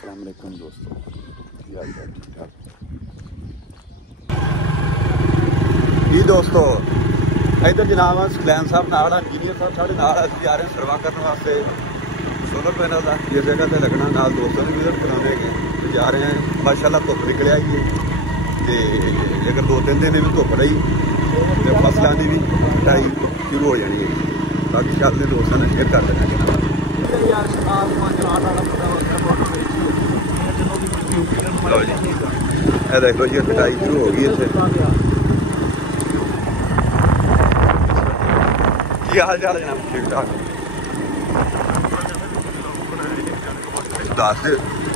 अस्सलाम वालेकुम दोस्तों, ਕੀ ਹਾਲ ਚਾਲ? ठीक ठाक जी दोस्तों। इधर जनाब सकलैन साहब नाल इंजीनियर साहब साढ़े नाल असीं जा रहे हैं सर्वा करने वास्ते सोलर पैनल का जिस जगह से लगना। नाल दोस्तों ने विजिट कराने गए जा रहे हैं। माशाअल्लाह धुप्प निकल आई है तो अगर 2-3 दिन भी धुप्प रही तो फसलों की भी कटाई शुरू हो जानी है। बाकी चलते दोस्तों ने शेयर कर देना जनाब। देखो जी कटाई शुरू हो गई इतने। की हाल चाल जनाब? ठीक ठाक।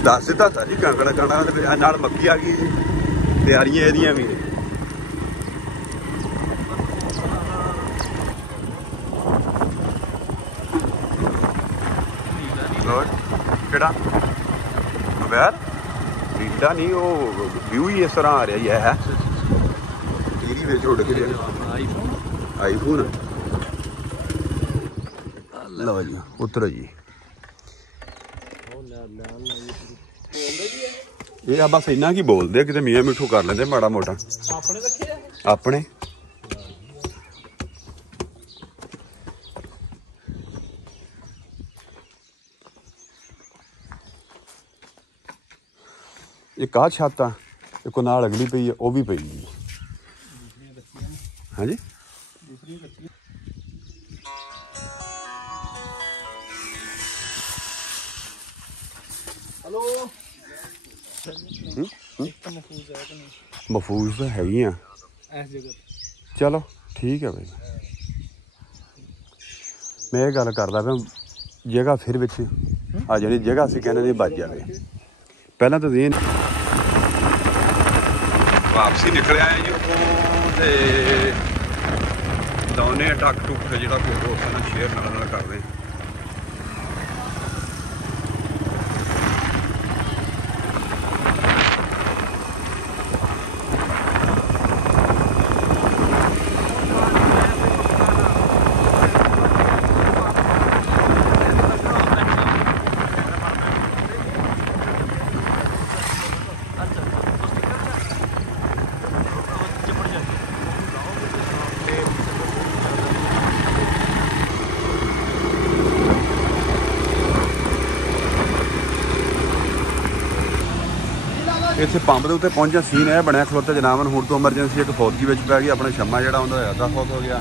दस दिता था जी कणक नाल मक्की आ गई जी। तैयारियां एदियां भी केड़ा मोबाइल रीडा नहीं वो व्यू ही इस तरह आ रहा ही है। टीवी बिच उड़ के आईफोन लो जी उतरो जी। ये बस इन्ना की बोलते कि मियाँ मिठू कर लेंगे माड़ा मोटा अपने। एक आ छत आ एक नाल अगली पई है वह भी पई है। हाँ जी महफूज तो है ही हैं। चलो ठीक है भाई। मैं ये गल करदा पिया जगह फिर बिच आ जानी जगह असीं कहने बच जाए। पहला तो ये वापसी निकल आए जी तो लाने टक टुक जो दोस्तों शेयर नाल कर रहे हैं। इतने पंप के उत्ते पहुंचा सीन है बनया खलोता जनाब। हूँ तो एमरजेंसी एक फौजी बच पै गई अपने शम्मा जो अद्धा फौत हो गया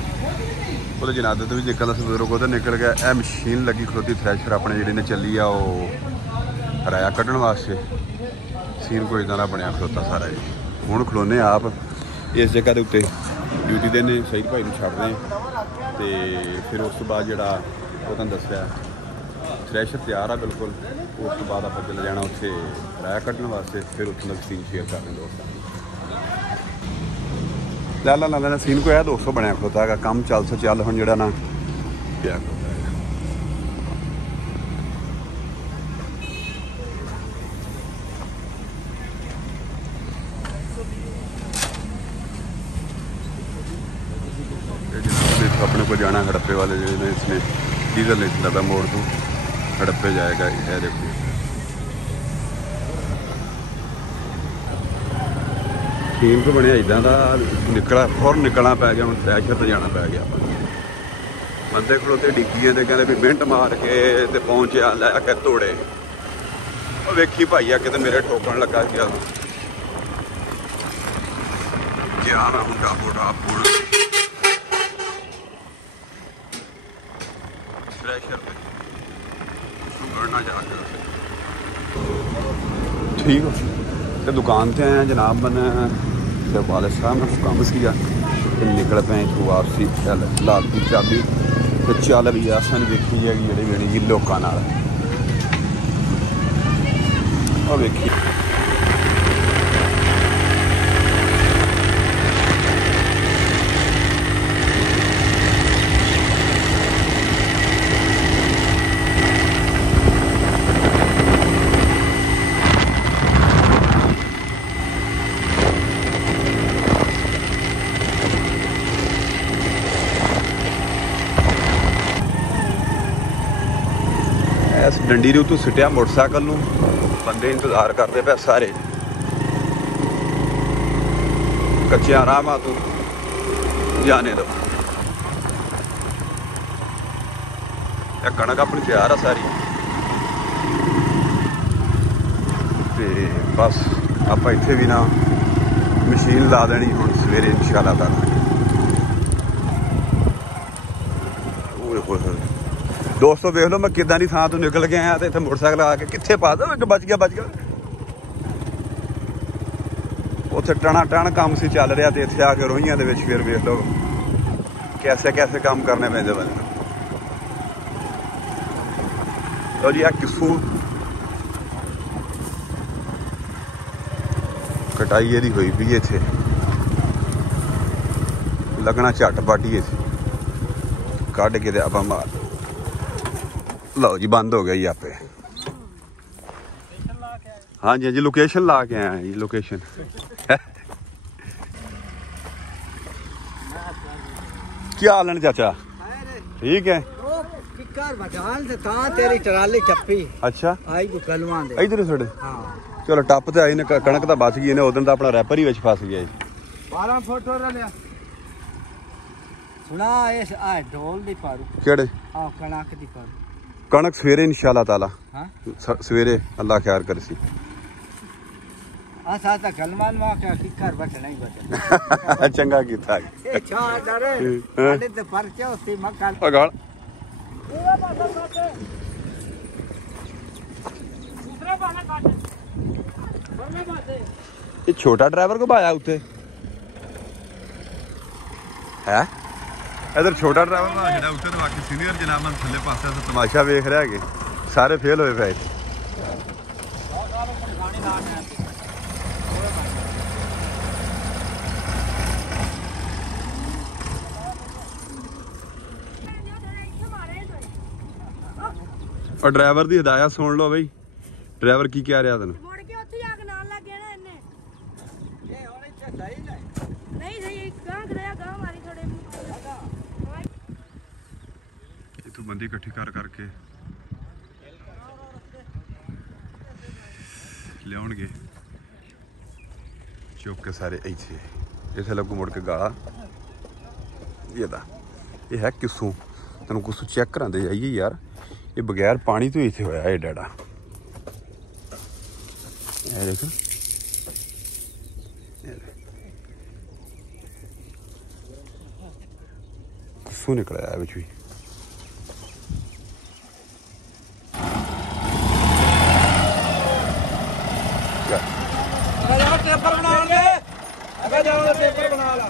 वो जनादे तो भी निकलता सी बजुर्ग वो निकल गया। यह मशीन लगी खलोती थ्रैशर अपने जी ने चली आ हराया कढ़न वास्ते। सीन कोई इदा का बनया खलोता सारा जी। हूँ खलोने आप इस जगह के उत्ते ड्यूटी देने शहीद भाई छड़ रहे तो फिर उस तो बाद जोड़ा वो तुम दसिया थ्रैशर तैयार आ बिल्कुल। उस तो बाद आप चले जाना उत्थे राया कढ़ने वास्ते। फिर उत्थों का सीन शेयर कर रहे दोस्तों। ला सीन को है 200 बनया खलोता है काम चल सो चल हम जोड़ा ना क्या अपने को जाना हड़प्पे वाले जो इसमें डीजल नहीं लगा मोड़ तो हड़प्पे जाएगा। यह देखो सीन तो बनया इदा का निकला फौरन निकलना पै गया। हम थ्रैशर तो जाना पै गया। बंदे खलोते डिग्गियां तो कहते भी मिनट मार के तो पहुंचा लैके तोड़े वेखी भाई आ कि मेरे ठोकन लगा क्या मैं मुंडा मोटा थ्रैशर जाके ठीक तो दुकान से आए जनाब। मैंने वाले साहब में काम सी निकल पे इतों वापसी चल लाती चाबी तो चल भी असन देखी है जी वेणी जी लोगों वेखी इस डंडी ने उतों सिटिया मोटरसाइकिल बंदे इंतजार करते पे सारे कच्चे आराम आ तू जाने दो। कणक अपनी तैयार है सारी ते बस आप इत्थे भी ना मशीन ला देनी हुण सवेरे इंशाअल्लाह ताला। दोस्तों देख लो मैं किदां दी थां तो निकल के आया तो इत्थे मोटरसाइकिल आके कित्थे पा दो बच गया उत्थे टना टन काम सी चल रहा तो इत्थे आके रोहियां दे विच फिर वेख लो कैसे कैसे काम करने पैंदे बंदे। लो जी आ किस्सू कटाई एदी हुई पई इत्थे लगना झट पाटी इत्थे कढ़ के आप मार। लो जी बंद हो गया जी आपे। हाँ जी हाँ जी लोकेशन ला के आया जी लोकेशन। क्या हाल है चाचा? ठीक है। तेरी ट्राली चप्पी अच्छा आई को कलवा दे इधर थोड़े। हां चलो टप ते आई ने कणक तो बच गई ने उदन तो अपना रैपर ही विच फस गया जी। 12 फुट हो रहा सुना इस आ ढोल दी पारू केड़े आ कणक दी पारू कणक सवेरे इंशाअल्लाह ताला। हां सवेरे अल्लाह खैर करसी। आ साता कलमान वा के किकर बैठना ही बैठ चंगा कीता ए छा डरे आले ते परचे उसी मकान अगाल पूरा पासा काटे दूसरा पासा काटे बरले पासे ये छोटा ड्राइवर को भाया उत्ते है इधर छोटा ड्राइवर ना जेड़ा उत्ते तो बाकी सीनियर जनाब थल्ले पासे से तमाशा वेख रहा है सारे फेल होए पे। और ड्राइवर की हिदायत सुन लो बई ड्राइवर की कह रहा तेन इतों बंदी इकट्ठी कर करके लियाउणगे चुप के सारे इत्थे इत्थे लगू मुड़ के गाला ये है किस्सू तेन किस्सू चेक कराते जाइए यार ये बगैर पानी तो इत्थे होया है डाड़ा देख किस्सू निकल आया बिच भी। पेपर बना ले अबे जाओ पेपर बना ला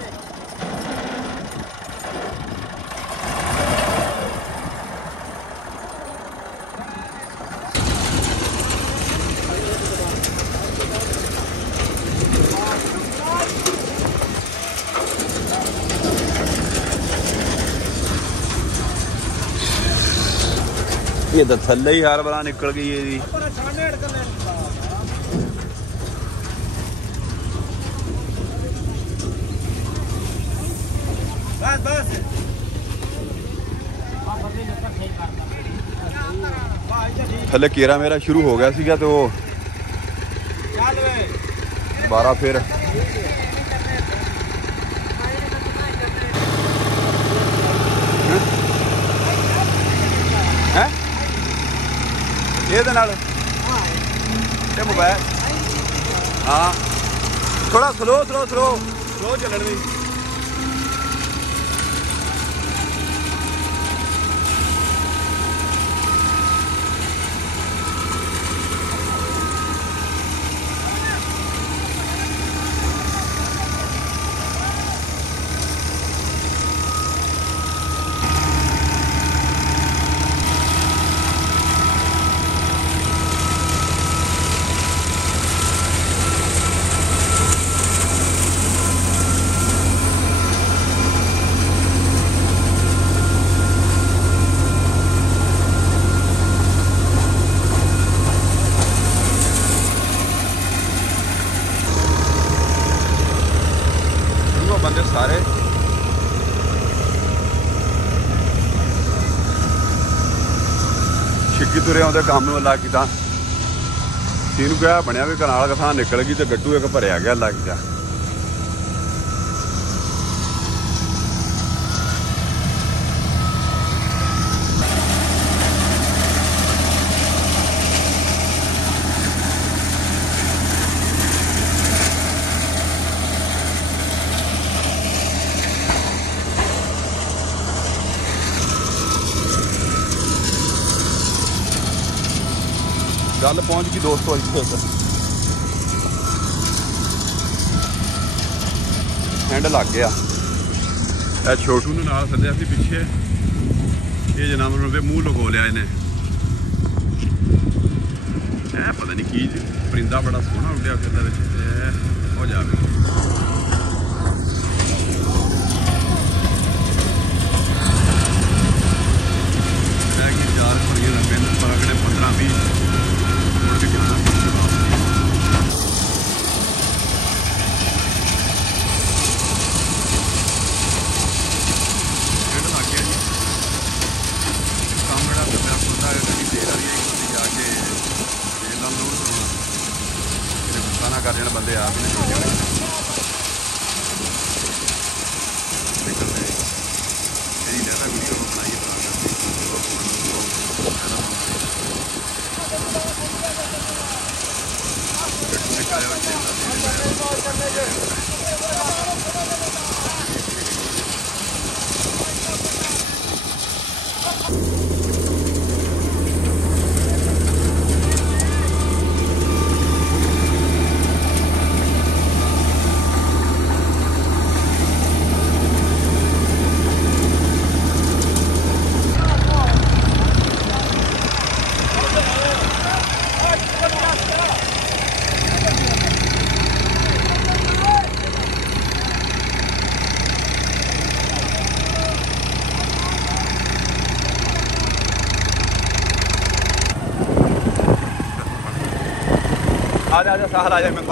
ये तो थल्ले ही हार बना निकल गई है जी। थल्ले केरा मेरा शुरू हो गया सीगा तो दोबारा फिर है ये मोबाइल हाँ थोड़ा स्लो स्लो स्लो स्लो चलन भी। बंदे सारे छिक्की तुरे आते काम अल्लाह किता सीन क्या बनया भी कनाल कथा निकल गई तो गट्टू एक भरिया गया लग गया। गल पहुंच गई दोस्तों एंड लग गया। छोटू ने नाल सद्या सी पिछे ये जनाब मूँह लुको लिया इन्हें। पता नहीं की परिंदा बड़ा सोहना उड्या फिरदा हो जाए। पिंड पकड़े 15-20 कर देना बंदे आप वीडियो बनाइए आजा साहल आ जाए मैं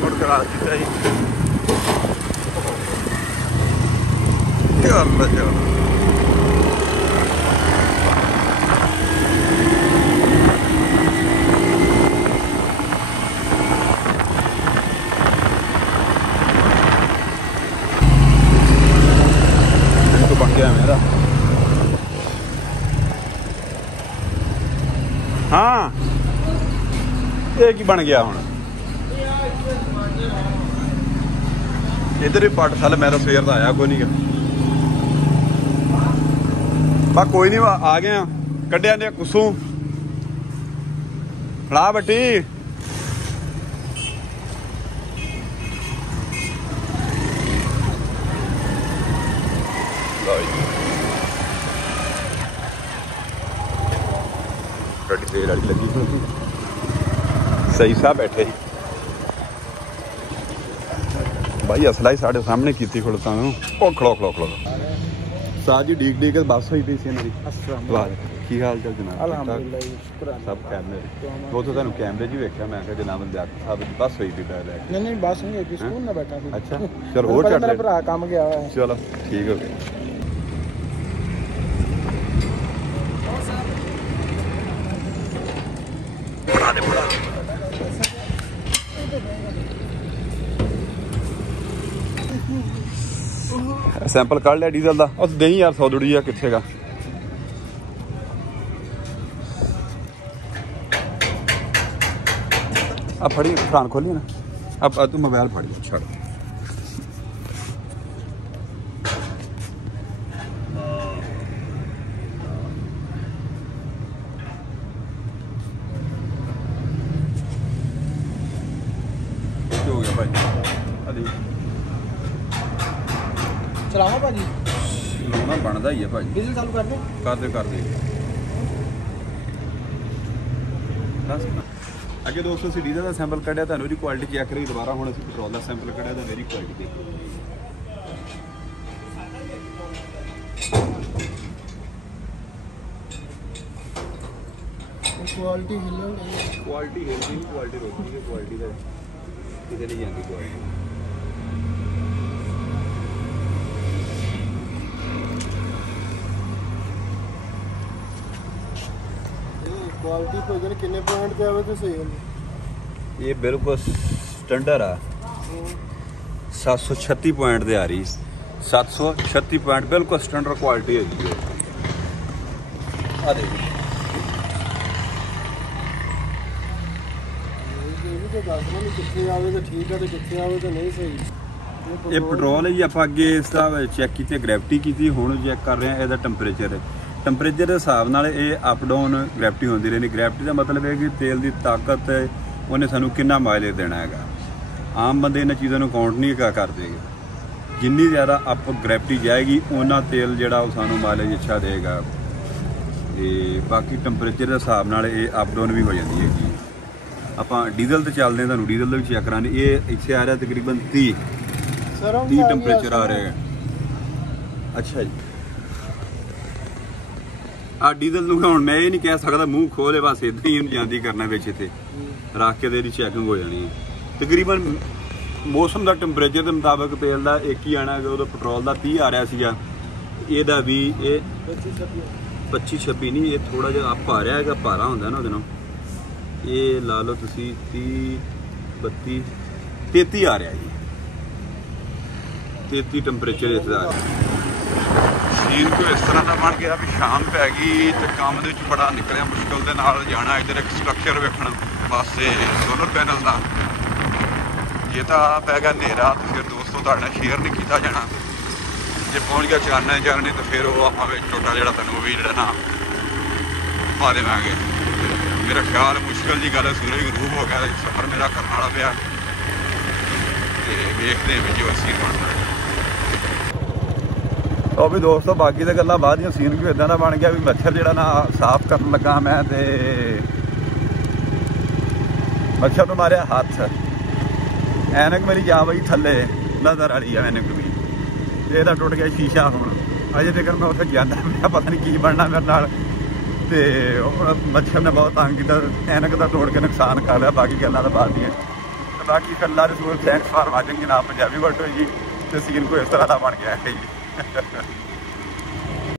मुड़ करा चाहिए तो बन गया मेरा। हाँ ये की बन गया हुण इधर ही पट सल मैं तो सवेर का आया कोई नहीं बस कोई नहीं आ गया कढ़िया ने कुसू फड़ा बट्टी कड़ी तेल वाली लगी सही साहब बैठे भाई असला ही साढ़े सामने की खड़ोता खड़ो खड़ो खड़ो साह जी डीक डीक बस हुई पी सी की हाल चाल जनाब सब कैमरे वो तो तुम कैमरे च वेख्या मैं जनाब साहब बस हुई पी नहीं बस नहीं स्कूल ना बैठा अच्छा चलो और मेरा भरा काम गया चलो ठीक हो गया। सैंपल कढ़ लिया डीजल का और दही यार 100 दुड़ी कितने का अब फड़ी दुकान खोली ना अब तू मोबाइल फड़ी छड़ हो गया भाई अभी चलावा भाजी लोना बनता ही है भाजी डीजल चालू कर दे अगे दोस्तों से डीजल का सैंपल कढ़िया तो मेरी क्वालिटी चेक करी दोबारा हूँ अभी पेट्रोल का सैंपल कढ़िया तो मेरी क्वालिटी देखो क्वालिटी हिलती क्वालिटी रोकती है क्वालिटी का कितने नहीं जाती क्वालिटी ਕੁਆਲਿਟੀ ਭੋਜਨ ਕਿੰਨੇ ਪੁਆਇੰਟ ਤੇ ਆਵੇ ਤੇ ਸਹੀ ਹੁੰਦੀ? ਇਹ ਬਿਲਕੁਲ ਸਟੈਂਡਰਡ ਆ 736 ਪੁਆਇੰਟ ਤੇ ਆ ਰਹੀ 736 ਪੁਆਇੰਟ ਬਿਲਕੁਲ ਸਟੈਂਡਰਡ ਕੁਆਲਿਟੀ ਹੈਗੀ ਹੈ ਆ ਦੇਖੋ ਇਹ ਵੀ ਤਾਂ ਦੱਸਣਾ ਨਹੀਂ ਕਿੱਥੇ ਆਵੇ ਤਾਂ ਠੀਕ ਆ ਤੇ ਕਿੱਥੇ ਆਵੇ ਤਾਂ ਨਹੀਂ ਸਹੀ। ਇਹ ਪੈਟਰੋਲ ਹੈ ਜੀ ਆਪਾਂ ਅੱਗੇ ਇਸ ਦਾ ਚੈੱਕ ਕੀਤੀ ਗ੍ਰੈਵਿਟੀ ਕੀਤੀ ਹੁਣ ਚੈੱਕ ਕਰ ਰਹੇ ਹਾਂ ਇਹਦਾ ਟੈਂਪਰੇਚਰ ਦੇ ਹਿਸਾਬ ਨਾਲ ਇਹ ਅਪ ਡਾਊਨ ਗ੍ਰੈਵਿਟੀ ਹੁੰਦੀ ਰਹਿੰਦੀ। ਗ੍ਰੈਵਿਟੀ ਦਾ ਮਤਲਬ ਹੈ ਕਿ ਤੇਲ ਦੀ ਤਾਕਤ ਉਹਨੇ ਸਾਨੂੰ ਕਿੰਨਾ ਮਾਈਲੇਜ ਦੇਣਾ ਹੈਗਾ। ਆਮ ਬੰਦੇ ਇਹਨਾਂ ਚੀਜ਼ਾਂ ਨੂੰ ਕਾਊਂਟ ਨਹੀਂ ਕਰਦੇ। ਜਿੰਨੀ ਜ਼ਿਆਦਾ ਅਪ ਗ੍ਰੈਵਿਟੀ ਜਾਏਗੀ ਉਹਨਾਂ ਤੇਲ ਜਿਹੜਾ ਉਹ ਸਾਨੂੰ ਮਾਈਲੇਜ ਅੱਛਾ ਦੇਗਾ। ਤੇ ਬਾਕੀ ਟੈਂਪਰੇਚਰ ਦੇ ਹਿਸਾਬ ਨਾਲ ਇਹ ਅਪ ਡਾਊਨ ਵੀ ਹੋ ਜਾਂਦੀ ਹੈਗੀ। ਆਪਾਂ ਡੀਜ਼ਲ ਤੇ ਚੱਲਦੇ ਹਾਂ ਤੁਹਾਨੂੰ ਡੀਜ਼ਲ ਦਾ ਵੀ ਚੈੱਕ ਕਰਾਂਗੇ। ਇਹ ਇੱਥੇ ਆ ਰਿਹਾ ਤਕਰੀਬਨ 30 ਟੈਂਪਰੇਚਰ ਆ ਰਿਹਾ ਹੈ। ਅੱਛਾ ਜੀ ਆ ਡੀਜ਼ਲ ਨੂੰ ਹੁਣ ਮੈਂ ਇਹ ਨਹੀਂ ਕਹਿ ਸਕਦਾ ਮੂੰਹ ਖੋਲੇ ਬਸ ਇਦਾਂ ਹੀ ਜਾਂਦੀ ਕਰਨਾ ਵਿੱਚ ਇੱਥੇ ਰੱਖ ਕੇ ਤੇ ਇਹਦੀ ਚੈਕਿੰਗ ਹੋ ਜਾਣੀ ਹੈ। ਤਕਰੀਬਨ ਮੌਸਮ ਦਾ ਟੈਂਪਰੇਚਰ ਦੇ ਮੁਤਾਬਕ ਤੇਲ ਦਾ ਇੱਕ ਹੀ ਆਣਾ ਉਹਦਾ ਪੈਟਰੋਲ ਦਾ 30 ਆ ਰਿਹਾ ਸੀਗਾ ਇਹਦਾ ਵੀ ਇਹ 25-26 ਨਹੀਂ ਇਹ ਥੋੜਾ ਜਿਹਾ ਅਪ ਆ ਰਿਹਾ ਹੈਗਾ ਭਾਰਾ ਹੁੰਦਾ ਨਾ ਉਹਦੇ ਨਾਲ ਇਹ ਲਾ ਲਓ ਤੁਸੀਂ 30-32-33 ਆ ਰਿਹਾ ਜੀ 33 ਟੈਂਪਰੇਚਰ ਇਸ ਦਾ ਆ ਰਿਹਾ। ਸੀਨ ਕੋਈ ਇਸ ਤਰ੍ਹਾਂ ਦਾ ਬਣ ਗਿਆ ਵੀ ਸ਼ਾਮ ਪੈ ਗਈ ਤੇ ਕੰਮ ਦੇ ਵਿੱਚ ਬੜਾ ਨਿਕਲਿਆ ਮੁਸ਼ਕਲ ਦੇ ਨਾਲ ਜਾਣਾ ਇੱਧਰ ਇੱਕ ਸਟਰਕਚਰ ਵੇਖਣ ਵਾਸਤੇ ਸੋਲਰ ਪੈਨਲ ਦਾ। ਜੇ ਤਾਂ ਪੈ ਗਿਆ ਹਨੇਰਾ ਤੇ ਫਿਰ ਦੋਸਤੋ ਤੁਹਾਡੇ ਨਾਲ ਸ਼ੇਅਰ ਨਹੀਂ ਕੀਤਾ ਜਾਣਾ। ਜੇ ਪਹੁੰਚ ਗਿਆ ਚਾਨਣ ਜਾਣੇ ਤਾਂ ਫਿਰ ਉਹ ਆਪਾਂ ਵਿੱਚ ਛੋਟਾ ਜਿਹੜਾ ਤੁਹਾਨੂੰ ਵੀ ਜਿਹੜਾ ਨਾ ਪਾ ਦੇਵਾਂਗੇ। ਮੇਰਾ ਖਿਆਲ ਮੁਸ਼ਕਲ ਦੀ ਗੱਲ ਹੈ ਸੂਰਜ ਗਰੂਬ ਹੋ ਗਿਆ ਸਫ਼ਰ ਮੇਰਾ ਕਰਨ ਵਾਲਾ ਪਿਆ ਤੇ ਵੇਖਦੇ ਹਾਂ ਜੋ ਅਸੀਂ ਬਣਦਾ। ਉਹ ਵੀ ਦੋਸਤੋ ਬਾਕੀ ਤਾਂ ਗੱਲਾਂ ਬਾਅਦ ਦੀਆਂ ਸੀਨ ਵੀ ਇਦਾਂ ਦਾ ਬਣ ਗਿਆ ਵੀ ਮੱਛਰ ਜਿਹੜਾ ਨਾ ਸਾਫ਼ ਕਰਨ ਲੱਗਾ ਮੈਂ ਤੇ ਮੱਛਰ ਨੂੰ ਮਾਰਿਆ ਹੱਥ ਐਨਕ ਮੇਰੀ ਜਾ ਬਈ ਥੱਲੇ ਨਜ਼ਰ ਵਾਲੀ ਆ ਐਨਕ ਵੀ ਤੇ ਇਹਦਾ ਟੁੱਟ ਗਿਆ ਸ਼ੀਸ਼ਾ। ਹੁਣ ਅਜੇ ਤੱਕ ਮੈਂ ਉੱਥੇ ਜਾਂਦਾ ਮੈਂ ਪਤਾ ਨਹੀਂ ਕੀ ਬਣਨਾ ਮੇਰੇ ਨਾਲ ਤੇ ਹੁਣ ਮੱਛਰ ਨੇ ਬਹੁਤ ਤੰਗ ਕੀਤਾ ਐਨਕ ਦਾ ਤੋੜ ਕੇ ਨੁਕਸਾਨ ਕਰ ਲਿਆ। ਬਾਕੀ ਗੱਲਾਂ ਤਾਂ ਬਾਅਦ ਦੀਆਂ ਤੇ ਬਾਕੀ ਅੱਲਾ ਰਸੂਲ ਥੈਂਕਸ ਫਾਰ ਵਾਚਿੰਗ ਜਨਾਬ ਪੰਜਾਬੀ ਵਰਡ ਹੋਈ ਜੀ ਤੇ ਸੀਨ ਕੋਈ ਇਸ ਤਰ੍ਹਾਂ ਦਾ ਬਣ ਗਿਆ ਹੈ ਜੀ।